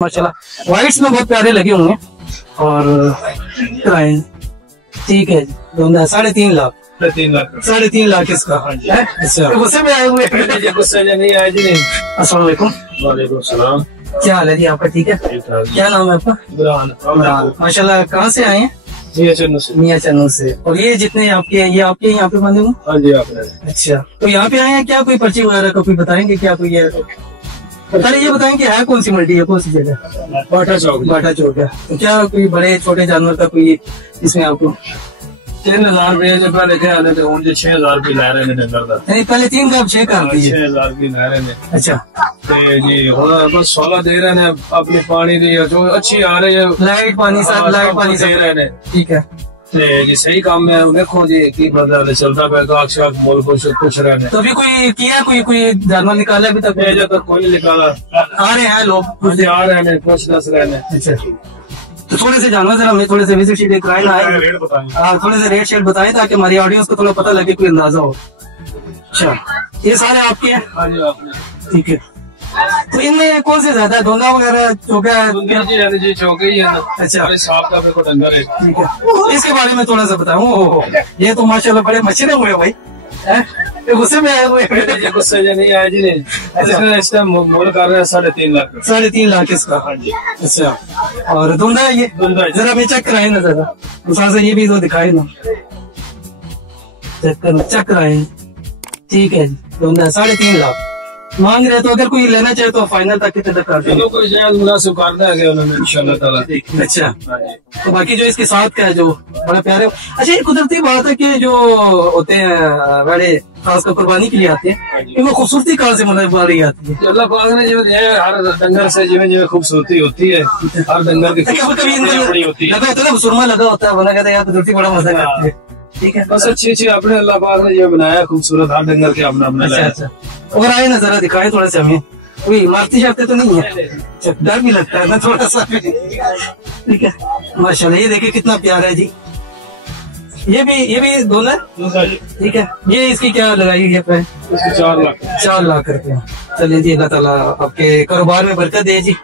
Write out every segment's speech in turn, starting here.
माशाल्लाह वाइट्स में बहुत प्यारे लगे होंगे और ठीक है जी 3.5 लाख 3.5 लाख इसका। अच्छा गुस्से में आए हुए? गुस्से में नहीं आए जी। अस्सलाम वालेकुम। वालेकुम सलाम। क्या हाल है जी आपका? ठीक है। क्या नाम है आपका? इमरान। माशाल्लाह कहाँ से आए हैं? मियाँ चन्नू से। और ये जितने आपके हैं ये आपके यहाँ पे बंधे हुए? हाँ जी आपने। अच्छा तो यहाँ पे आए हैं, क्या कोई पर्ची वगैरह का कोई बताएंगे क्या कोई है? पहले ये बताएं कि है कौन सी मंडी है, कौन सी जगह? बाटा चौक है। तो क्या कोई बड़े छोटे जानवर का कोई इसमें आपको 3000 रुपये जो पहले के आने थे उनके 6000 रुपये लै रहे हैं नहीं पहले 3 का 6 का 6000 रुपये लै रहे हैं। अच्छा जी बस 16 दे रहे हैं अपनी पानी की जो अच्छी आ रही है लाइट पानी साथ लाइट पानी दे रहे हैं। ठीक है जी सही काम है। देखो जी की बदल चलता पे तो मोल कुछ रहे हैं। तो अभी कोई किया कोई जानवर निकाला अभी तक? जब तक कोई निकाला आ रहे हैं लोग आ रहे हैं कुछ दस रहे हैं। अच्छा तो थोड़े से जानवर जरा हमें थोड़े से विजिट शीट कराए ना आए, थोड़े से रेट शेट बताएं ताकि हमारी ऑडियंस को थोड़ा पता लगे, कोई अंदाजा हो। अच्छा ये सारे आपके हैं? हाँ जी आपने। ठीक है तो इनमें कौन से ज्यादा धोंदा वगैरह चौका है? जी चौके ही है ना। अच्छा साफ का मेरे को डंगर है। ठीक है इसके बारे में थोड़ा सा बताऊँ। ये तो माशाल्लाह बड़े मछरे हुए भाई, गुस्से में आए हुए? गुस्से में नहीं आए जी। नहीं इस टाइम मोल कर रहे हैं 3.5 लाख। 3.5 लाख इसका। हाँ जी। अच्छा और धुंधा है ये? जरा हमें चेक कराए ना जरा, दूसरा से ये भी तो दिखाए ना, चेक कराए। ठीक है जी धुंधा 3.5 लाख मांग रहे। तो अगर कोई लेना चाहे तो फाइनल तक कितने तक करते हैं? कोई जायज मुनासिब करना है उन्होंने इंशाल्लाह ताला। अच्छा तो बाकी जो इसके साथ का है जो बड़ा प्यारे। अच्छा ये कुदरती बात है कि जो होते हैं बड़े खासकर कुर्बानी के लिए आते हैं इनको खूबसूरती कहाँ से मतलब रही आती है? अल्लाह पाक ने जो हर डंगर से जिਵੇਂ खूबसूरती होती है हर डंगर की कभी होती है सुरमा लगा होता है बना कहते हैं कुदरती बड़ा मजा करती है। ठीक है बस अच्छी अपने अल्लाह पाक ने जो बनाया खूबसूरत हर डंगर के अपना अपना। अच्छा और आए ना जरा दिखाए थोड़ा सा हमें, कोई मारती जाते तो नहीं है? डर भी लगता है ना थोड़ा सा। ठीक है माशाल्लाह ये देखिए कितना प्यारा है जी। ये भी दोनों ठीक है। ये इसकी क्या लगाई है? 4 लाख रुपए। चलिए जी अल्लाह ताला आपके कारोबार में बरकत दे जी।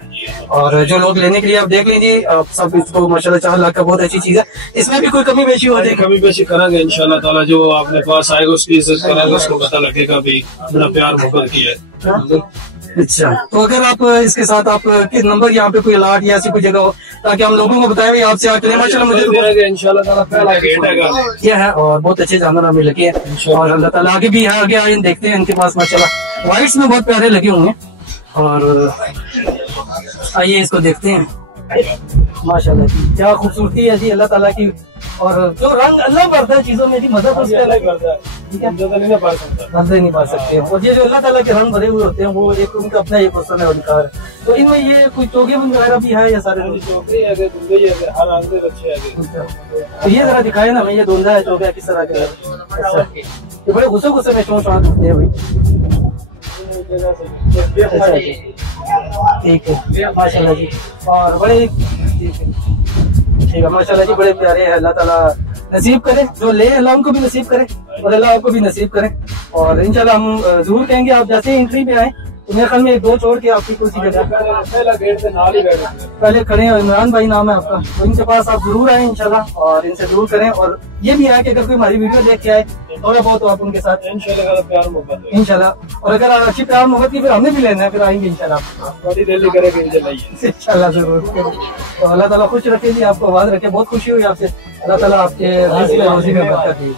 और जो लोग लेने के लिए आप देख लीजिए आप सब इसको माशाल्लाह 4 लाख का बहुत अच्छी चीज है। इसमें भी कोई कमी बेशी हो जाए? कमी बेशी करेंगे इंशाल्लाह ताला। जो आपने पास आएगा उसकी इज्जत करेंगे, उसको पता लगेगा भी बड़ा प्यार मोहब्बत किया है। अच्छा तो अगर आप इसके साथ आप किस नंबर यहाँ पे कोई अलाट या ऐसी कोई जगह हो ताकि हम लोगों को बताएं भाई आपसे आके माशाल्लाह मुझे इंशाल्लाह ताला पहला गेट है ये है। और बहुत अच्छे जानवर हमें लगे हैं और अल्लाह ताला आगे भी है, आगे आए देखते हैं इनके पास माशाल्लाह वाइट्स में बहुत प्यारे लगे होंगे। और आइए इसको देखते हैं माशाल्लाह जी क्या खूबसूरती है जी अल्लाह ताला की। और जो रंग अल्लाह भरता है चीजों में जी मजा तो अलग करता है। ठीक है मजे नहीं पा सकते। और ये जो अल्लाह ताला के रंग भरे हुए होते हैं वो एक उनका अपना एक हुस्न है अधिकार है। तो इनमें ये कोई चौके वगैरह भी है या सारे? तो ये जरा दिखाए ना हमें, ये धुंधा है चौका किस तरह के? अच्छा ये बड़े गुस्से में चौंक करते हैं भाई। अच्छा जी ठीक है माशाल्लाह जी। और बड़े ठीक है माशाल्लाह जी बड़े प्यारे हैं। अल्लाह ताला नसीब करे जो ले अल्लाह उनको भी नसीब करे और अल्लाह आपको भी नसीब करे। और इंशाल्लाह हम जरूर कहेंगे आप जैसे एंट्री पे आए तो मेरे ख्याल में 1-2 छोड़ के आपकी कोई जगह पहला गेट से नाल ही पहले खड़े हैं। इमरान भाई नाम है आपका, तो इनके पास आप जरूर आए इंशाल्लाह और इनसे जरूर करें। और ये भी है कि अगर कोई हमारी वीडियो देख के आए थोड़ा बहुत तो आप उनके साथ इंशाल्लाह प्यार मोहब्बत इंशाल्लाह। और अगर अच्छी प्यार मोहब्बत की फिर हमें भी लेना है फिर आएंगे इंशाल्लाह इंशाल्लाह जरूर। तो अल्लाह ताला खुश रखे जी, आपको आवाज रखे। बहुत खुशी हुई आपसे। अल्लाह ताला आपके रोजी में बरकत दे।